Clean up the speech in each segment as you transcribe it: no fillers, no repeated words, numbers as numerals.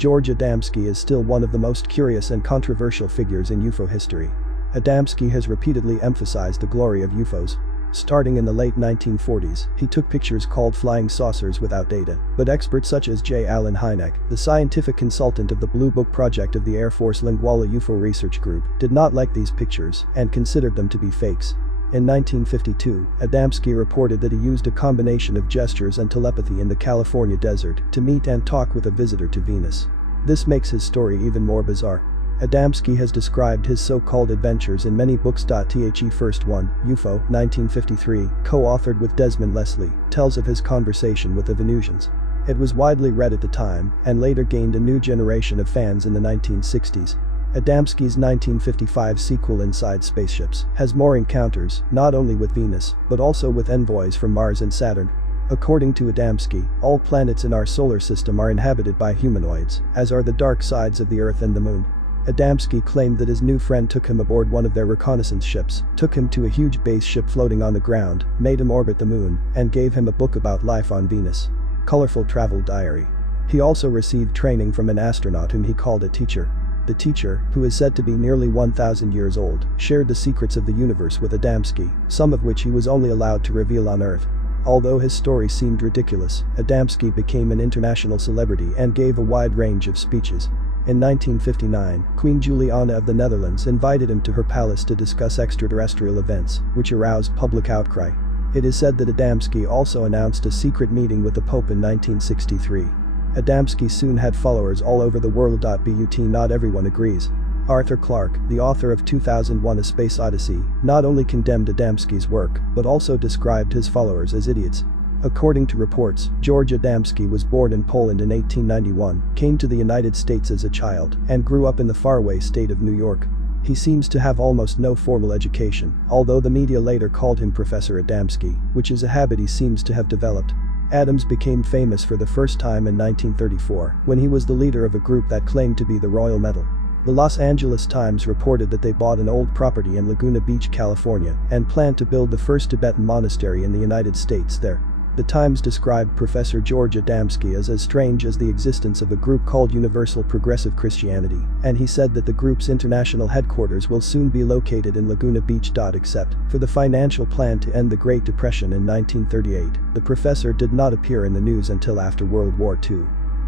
George Adamski is still one of the most curious and controversial figures in UFO history. Adamski has repeatedly emphasized the glory of UFOs. Starting in the late 1940s, he took pictures called flying saucers without data, but experts such as J. Allen Hynek, the scientific consultant of the Blue Book project of the Air Force Linguala UFO Research Group, did not like these pictures and considered them to be fakes. In 1952, Adamski reported that he used a combination of gestures and telepathy in the California desert to meet and talk with a visitor to Venus. This makes his story even more bizarre. Adamski has described his so-called adventures in many books. The first one, UFO, 1953, co-authored with Desmond Leslie, tells of his conversation with the Venusians. It was widely read at the time and later gained a new generation of fans in the 1960s. Adamski's 1955 sequel Inside Spaceships has more encounters, not only with Venus, but also with envoys from Mars and Saturn. According to Adamski, all planets in our solar system are inhabited by humanoids, as are the dark sides of the Earth and the Moon. Adamski claimed that his new friend took him aboard one of their reconnaissance ships, took him to a huge base ship floating on the ground, made him orbit the moon, and gave him a book about life on Venus. Colorful travel diary. He also received training from an astronaut whom he called a teacher. The teacher, who is said to be nearly 1,000 years old, shared the secrets of the universe with Adamski, some of which he was only allowed to reveal on Earth. Although his story seemed ridiculous, Adamski became an international celebrity and gave a wide range of speeches. In 1959, Queen Juliana of the Netherlands invited him to her palace to discuss extraterrestrial events, which aroused public outcry. It is said that Adamski also announced a secret meeting with the Pope in 1963. Adamski soon had followers all over the world. But not everyone agrees. Arthur Clarke, the author of 2001: A Space Odyssey, not only condemned Adamski's work, but also described his followers as idiots. According to reports, George Adamski was born in Poland in 1891, came to the United States as a child, and grew up in the faraway state of New York. He seems to have almost no formal education, although the media later called him Professor Adamski, which is a habit he seems to have developed. Adams became famous for the first time in 1934, when he was the leader of a group that claimed to be the Royal Metal. The Los Angeles Times reported that they bought an old property in Laguna Beach, California, and planned to build the first Tibetan monastery in the United States there. The Times described Professor George Adamski as strange as the existence of a group called Universal Progressive Christianity, and he said that the group's international headquarters will soon be located in Laguna Beach. Except for the financial plan to end the Great Depression in 1938, the professor did not appear in the news until after World War II.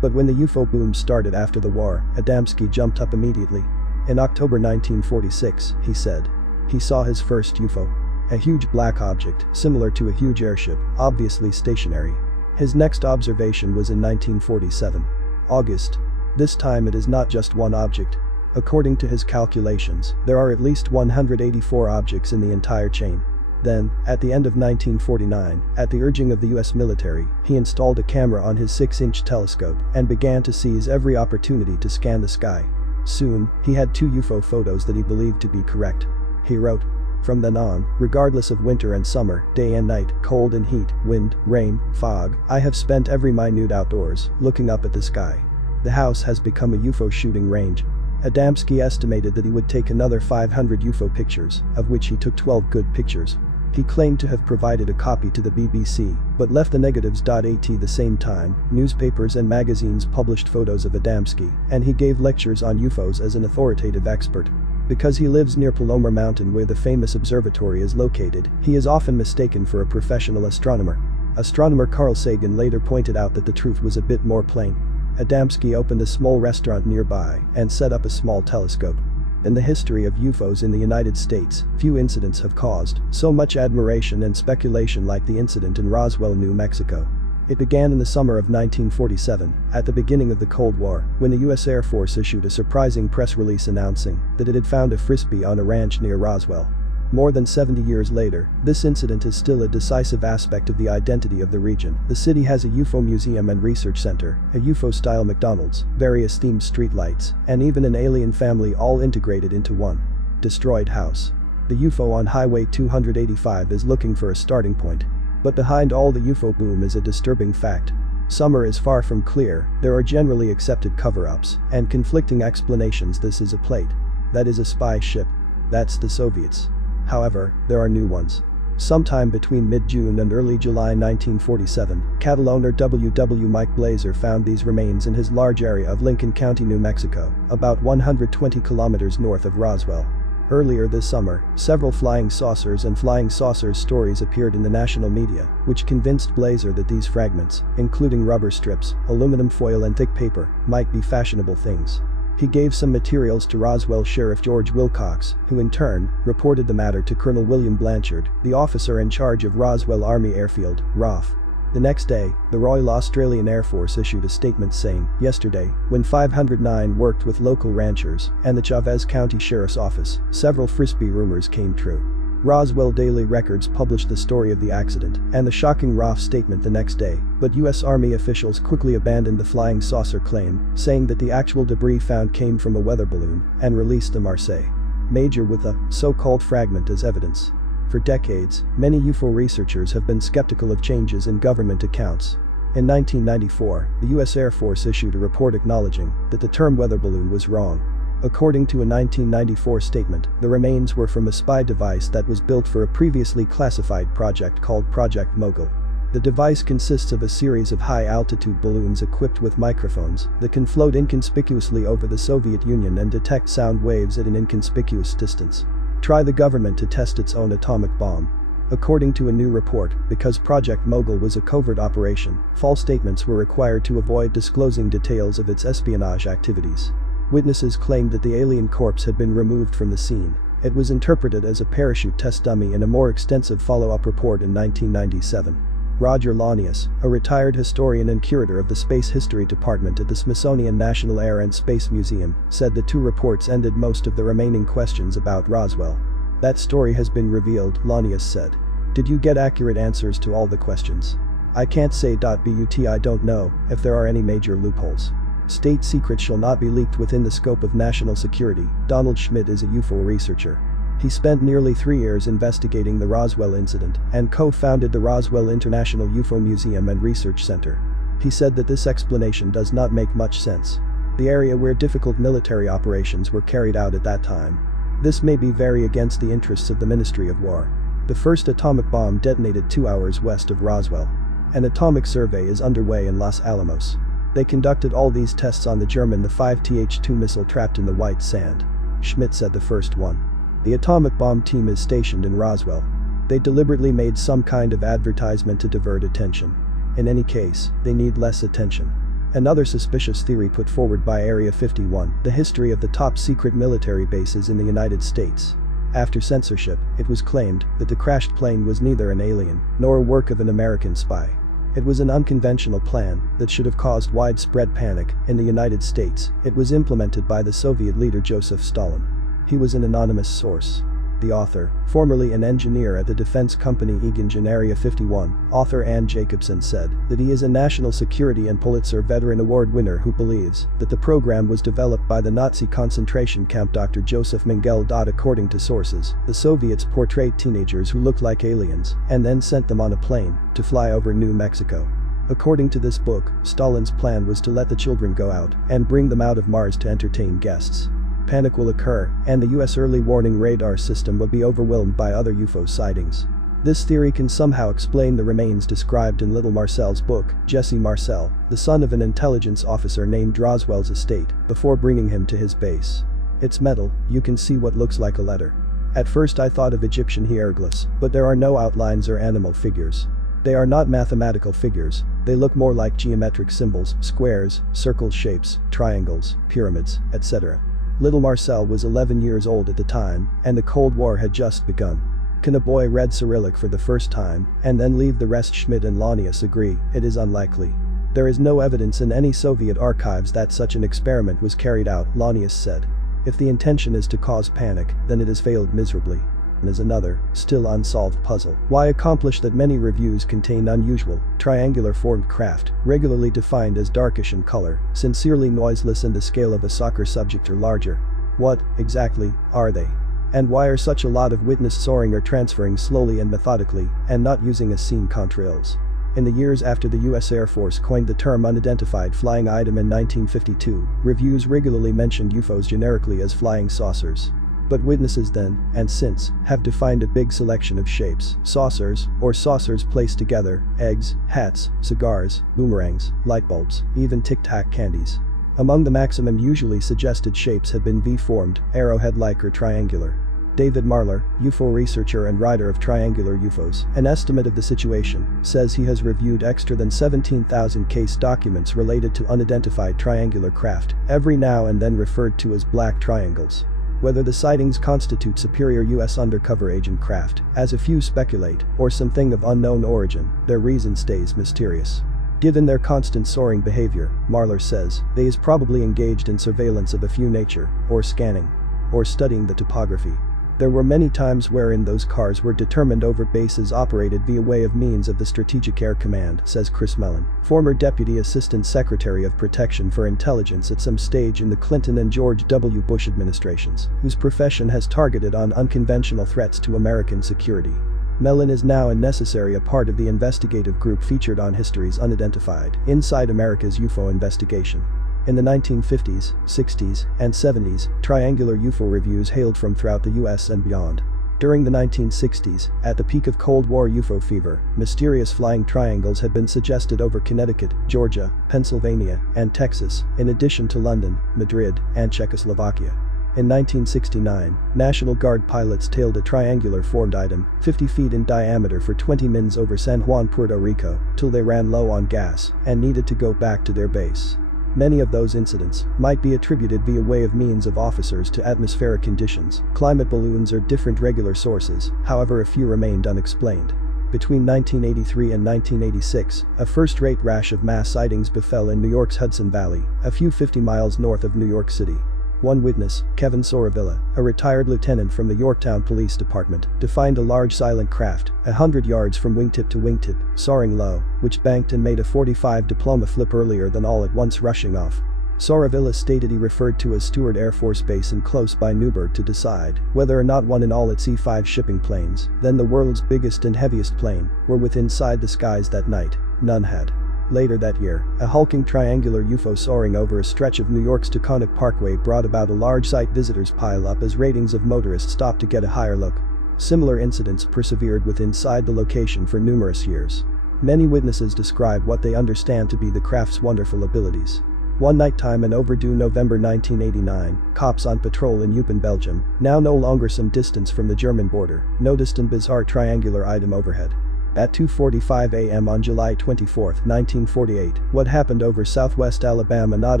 But when the UFO boom started after the war, Adamski jumped up immediately. In October 1946, he said he saw his first UFO. A huge black object, similar to a huge airship, obviously stationary. His next observation was in 1947. August. This time it is not just one object. According to his calculations, there are at least 184 objects in the entire chain. Then, at the end of 1949, at the urging of the US military, he installed a camera on his 6-inch telescope and began to seize every opportunity to scan the sky. Soon, he had 2 UFO photos that he believed to be correct. He wrote, "From then on, regardless of winter and summer, day and night, cold and heat, wind, rain, fog, I have spent every minute outdoors, looking up at the sky. The house has become a UFO shooting range." Adamski estimated that he would take another 500 UFO pictures, of which he took 12 good pictures. He claimed to have provided a copy to the BBC, but left the negatives. At the same time, newspapers and magazines published photos of Adamski, and he gave lectures on UFOs as an authoritative expert. Because he lives near Palomar Mountain where the famous observatory is located, he is often mistaken for a professional astronomer. Astronomer Carl Sagan later pointed out that the truth was a bit more plain. Adamski opened a small restaurant nearby and set up a small telescope. In the history of UFOs in the United States, few incidents have caused so much admiration and speculation like the incident in Roswell, New Mexico. It began in the summer of 1947, at the beginning of the Cold War, when the US Air Force issued a surprising press release announcing that it had found a frisbee on a ranch near Roswell. More than 70 years later, this incident is still a decisive aspect of the identity of the region. The city has a UFO museum and research center, a UFO-style McDonald's, various themed streetlights, and even an alien family all integrated into one destroyed house. The UFO on Highway 285 is looking for a starting point. But behind all the UFO boom is a disturbing fact. Summer is far from clear, there are generally accepted cover-ups and conflicting explanations. This is a plate. That is a spy ship. That's the Soviets. However, there are new ones. Sometime between mid-June and early July 1947, cattle owner W. Mike Blazer found these remains in his large area of Lincoln County, New Mexico, about 120 kilometers north of Roswell. Earlier this summer, several flying saucers and flying saucers stories appeared in the national media, which convinced Blazer that these fragments, including rubber strips, aluminum foil and thick paper, might be fashionable things. He gave some materials to Roswell Sheriff George Wilcox, who in turn reported the matter to Colonel William Blanchard, the officer in charge of Roswell Army Airfield, RAF. The next day, the Royal Australian Air Force issued a statement saying, "Yesterday, when 509 worked with local ranchers and the Chavez County Sheriff's Office, several frisbee rumors came true." Roswell Daily Records published the story of the accident and the shocking RAF statement the next day, but U.S. Army officials quickly abandoned the flying saucer claim, saying that the actual debris found came from a weather balloon, and released the Marseille Major with a so-called fragment as evidence. For decades, many UFO researchers have been skeptical of changes in government accounts. In 1994, the U.S. Air Force issued a report acknowledging that the term weather balloon was wrong. According to a 1994 statement, the remains were from a spy device that was built for a previously classified project called Project Mogul. The device consists of a series of high-altitude balloons equipped with microphones that can float inconspicuously over the Soviet Union and detect sound waves at an inconspicuous distance. Try the government to test its own atomic bomb. According to a new report, because Project Mogul was a covert operation, false statements were required to avoid disclosing details of its espionage activities. Witnesses claimed that the alien corpse had been removed from the scene. It was interpreted as a parachute test dummy in a more extensive follow-up report in 1997. Roger Launius, a retired historian and curator of the Space History Department at the Smithsonian National Air and Space Museum, said the two reports ended most of the remaining questions about Roswell. "That story has been revealed," Launius said. "Did you get accurate answers to all the questions? I can't say. But I don't know if there are any major loopholes. State secrets shall not be leaked within the scope of national security." Donald Schmidt is a UFO researcher. He spent nearly 3 years investigating the Roswell incident and co-founded the Roswell International UFO Museum and Research Center. He said that this explanation does not make much sense. The area where difficult military operations were carried out at that time. This may be very against the interests of the Ministry of War. The first atomic bomb detonated 2 hours west of Roswell. An atomic survey is underway in Los Alamos. They conducted all these tests on the German The 5Th-2 missile trapped in the white sand. Schmidt said the first one. The atomic bomb team is stationed in Roswell. They deliberately made some kind of advertisement to divert attention. In any case, they need less attention. Another suspicious theory put forward by Area 51, the history of the top-secret military bases in the United States. After censorship, it was claimed that the crashed plane was neither an alien nor a work of an American spy. It was an unconventional plan that should have caused widespread panic in the United States. It was implemented by the Soviet leader Joseph Stalin. He was an anonymous source. The author, formerly an engineer at the defense company Egan Area 51, author Ann Jacobson said that he is a national security and Pulitzer Veteran Award winner who believes that the program was developed by the Nazi concentration camp Dr. Joseph Mengele. According to sources, the Soviets portrayed teenagers who looked like aliens and then sent them on a plane to fly over New Mexico. According to this book, Stalin's plan was to let the children go out and bring them out of Mars to entertain guests. Panic will occur, and the US early warning radar system will be overwhelmed by other UFO sightings. This theory can somehow explain the remains described in Little Marcel's book. Jesse Marcel, the son of an intelligence officer named Roswell's estate, before bringing him to his base. It's metal, you can see what looks like a letter. At first I thought of Egyptian hieroglyphs, but there are no outlines or animal figures. They are not mathematical figures, they look more like geometric symbols, squares, circle shapes, triangles, pyramids, etc. Little Marcel was 11 years old at the time, and the Cold War had just begun. Can a boy read Cyrillic for the first time, and then leave the rest? Schmidt and Launius agree, it is unlikely. There is no evidence in any Soviet archives that such an experiment was carried out, Launius said. If the intention is to cause panic, then it has failed miserably. Is another, still unsolved puzzle. Why accomplish that many reviews contain unusual, triangular-formed craft, regularly defined as darkish in color, sincerely noiseless and the scale of a soccer subject or larger? What, exactly, are they? And why are such a lot of witness soaring or transferring slowly and methodically, and not using as seen contrails? In the years after the US Air Force coined the term unidentified flying item in 1952, reviews regularly mentioned UFOs generically as flying saucers. But witnesses then, and since, have defined a big selection of shapes: saucers, or saucers placed together, eggs, hats, cigars, boomerangs, light bulbs, even tic-tac candies. Among the maximum usually suggested shapes have been V-formed, arrowhead-like or triangular. David Marler, UFO researcher and writer of Triangular UFOs, an estimate of the situation, says he has reviewed extra than 17,000 case documents related to unidentified triangular craft, every now and then referred to as black triangles. Whether the sightings constitute superior U.S. undercover agent craft, as a few speculate, or something of unknown origin, their reason stays mysterious. Given their constant soaring behavior, Marler says, they is probably engaged in surveillance of a few nature, or scanning, or studying the topography. There were many times wherein those cars were determined over bases operated via way of means of the Strategic Air Command, says Chris Mellon, former Deputy Assistant Secretary of Protection for Intelligence at some stage in the Clinton and George W. Bush administrations, whose profession has targeted on unconventional threats to American security. Mellon is now and necessary a part of the investigative group featured on History's Unidentified, Inside America's UFO Investigation. In the 1950s, 60s, and 70s, triangular UFO reviews hailed from throughout the US and beyond. During the 1960s, at the peak of Cold War UFO fever, mysterious flying triangles had been suggested over Connecticut, Georgia, Pennsylvania, and Texas, in addition to London, Madrid, and Czechoslovakia. In 1969, National Guard pilots tailed a triangular formed item, 50 feet in diameter for 20 mins over San Juan, Puerto Rico, till they ran low on gas and needed to go back to their base. Many of those incidents might be attributed via way of means of officers to atmospheric conditions, climate balloons or different regular sources, however a few remained unexplained. Between 1983 and 1986, a first-rate rash of mass sightings befell in New York's Hudson Valley, a few 50 miles north of New York City. One witness, Kevin Soravilla, a retired lieutenant from the Yorktown Police Department, defined a large silent craft, 100 yards from wingtip to wingtip, soaring low, which banked and made a .45 diploma flip earlier than all at once rushing off. Soravilla stated he referred to as Stewart Air Force Base in close by Newburgh to decide whether or not one in all its E-5 shipping planes, then the world's biggest and heaviest plane, were within inside the skies that night. None had. Later that year, a hulking triangular UFO soaring over a stretch of New York's Taconic Parkway brought about a large site visitors pile up as ratings of motorists stopped to get a higher look. Similar incidents persevered with inside the location for numerous years. Many witnesses describe what they understand to be the craft's wonderful abilities. One nighttime in overdue November 1989, cops on patrol in Eupen, Belgium, now no longer some distance from the German border, noticed an bizarre triangular item overhead. At 2:45 a.m. on July 24, 1948, what happened over southwest Alabama not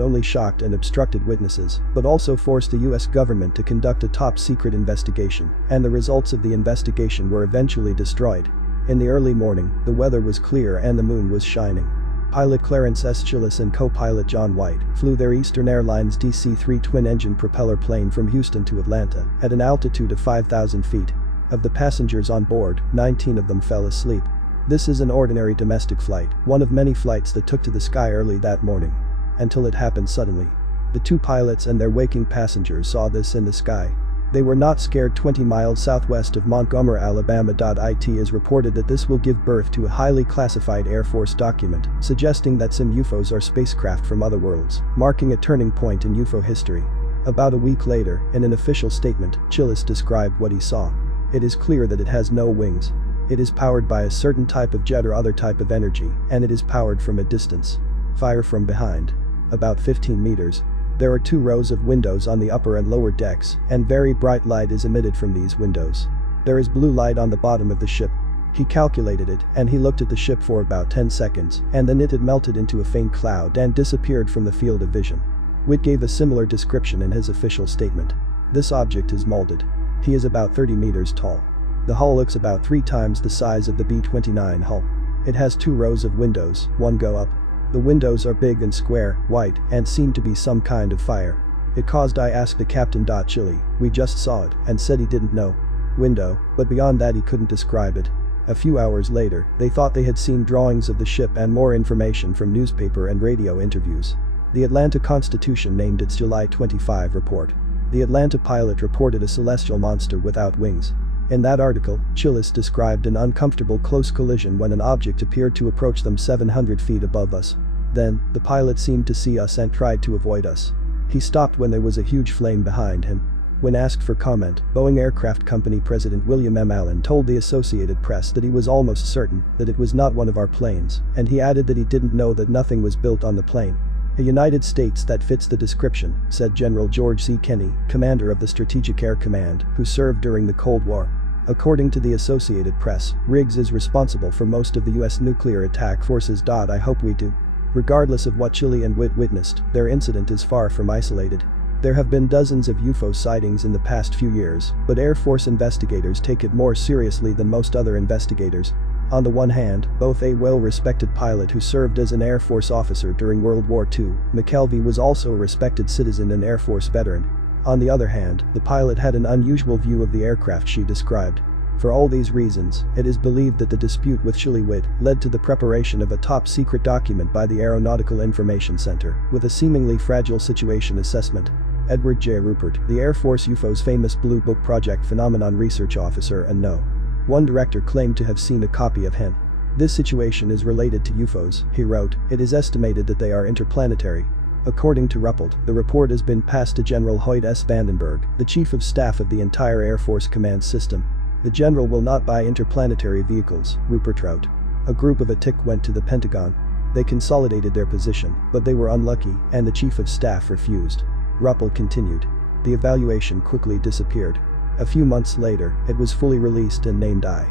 only shocked and obstructed witnesses, but also forced the U.S. government to conduct a top-secret investigation, and the results of the investigation were eventually destroyed. In the early morning, the weather was clear and the moon was shining. Pilot Clarence S. Chillis and co-pilot John White flew their Eastern Airlines DC-3 twin-engine propeller plane from Houston to Atlanta at an altitude of 5,000 feet. Of the passengers on board, 19 of them fell asleep. This is an ordinary domestic flight, one of many flights that took to the sky early that morning. Until it happened suddenly. The two pilots and their waking passengers saw this in the sky. They were not scared. 20 miles southwest of Montgomery, Alabama. It is reported that this will give birth to a highly classified Air Force document, suggesting that some UFOs are spacecraft from other worlds, marking a turning point in UFO history. About a week later, in an official statement, Chillis described what he saw. It is clear that it has no wings. It is powered by a certain type of jet or other type of energy, and it is powered from a distance. Fire from behind. About 15 meters. There are 2 rows of windows on the upper and lower decks, and very bright light is emitted from these windows. There is blue light on the bottom of the ship. He calculated it, and he looked at the ship for about 10 seconds, and then it had melted into a faint cloud and disappeared from the field of vision. Witt gave a similar description in his official statement. This object is molded. He is about 30 meters tall. The hull looks about 3 times the size of the B-29 hull. It has 2 rows of windows, one go up. The windows are big and square, white, and seem to be some kind of fire. It caused I asked the captain. Chili, we just saw it, and said he didn't know. Window, but beyond that he couldn't describe it. A few hours later, they thought they had seen drawings of the ship and more information from newspaper and radio interviews. The Atlanta Constitution named its July 25 report. The Atlanta pilot reported a celestial monster without wings. In that article, Chillis described an uncomfortable close collision when an object appeared to approach them 700 feet above us. Then, the pilot seemed to see us and tried to avoid us. He stopped when there was a huge flame behind him. When asked for comment, Boeing Aircraft Company President William M. Allen told the Associated Press that he was almost certain that it was not one of our planes, and he added that he didn't know that nothing was built on the plane. "A United States that fits the description," said General George C. Kenney, commander of the Strategic Air Command, who served during the Cold War. According to the Associated Press, Riggs is responsible for most of the U.S. nuclear attack forces. I hope we do. Regardless of what Chile and Witt witnessed, their incident is far from isolated. There have been dozens of UFO sightings in the past few years, but Air Force investigators take it more seriously than most other investigators. On the one hand, both a well-respected pilot who served as an Air Force officer during World War II, McKelvey was also a respected citizen and Air Force veteran. On the other hand, the pilot had an unusual view of the aircraft she described. For all these reasons, it is believed that the dispute with Chile Witt led to the preparation of a top-secret document by the Aeronautical Information Center, with a seemingly fragile situation assessment. Edward J. Rupert, the Air Force UFO's famous Blue Book Project Phenomenon Research Officer and No. One director claimed to have seen a copy of HEN. "This situation is related to UFOs," he wrote. "It is estimated that they are interplanetary." According to Ruppelt, the report has been passed to General Hoyt S. Vandenberg, the Chief of Staff of the entire Air Force Command System. "The general will not buy interplanetary vehicles," Rupert wrote. A group of ATIC went to the Pentagon. They consolidated their position, but they were unlucky, and the Chief of Staff refused. Ruppelt continued. The evaluation quickly disappeared. A few months later, it was fully released and named I.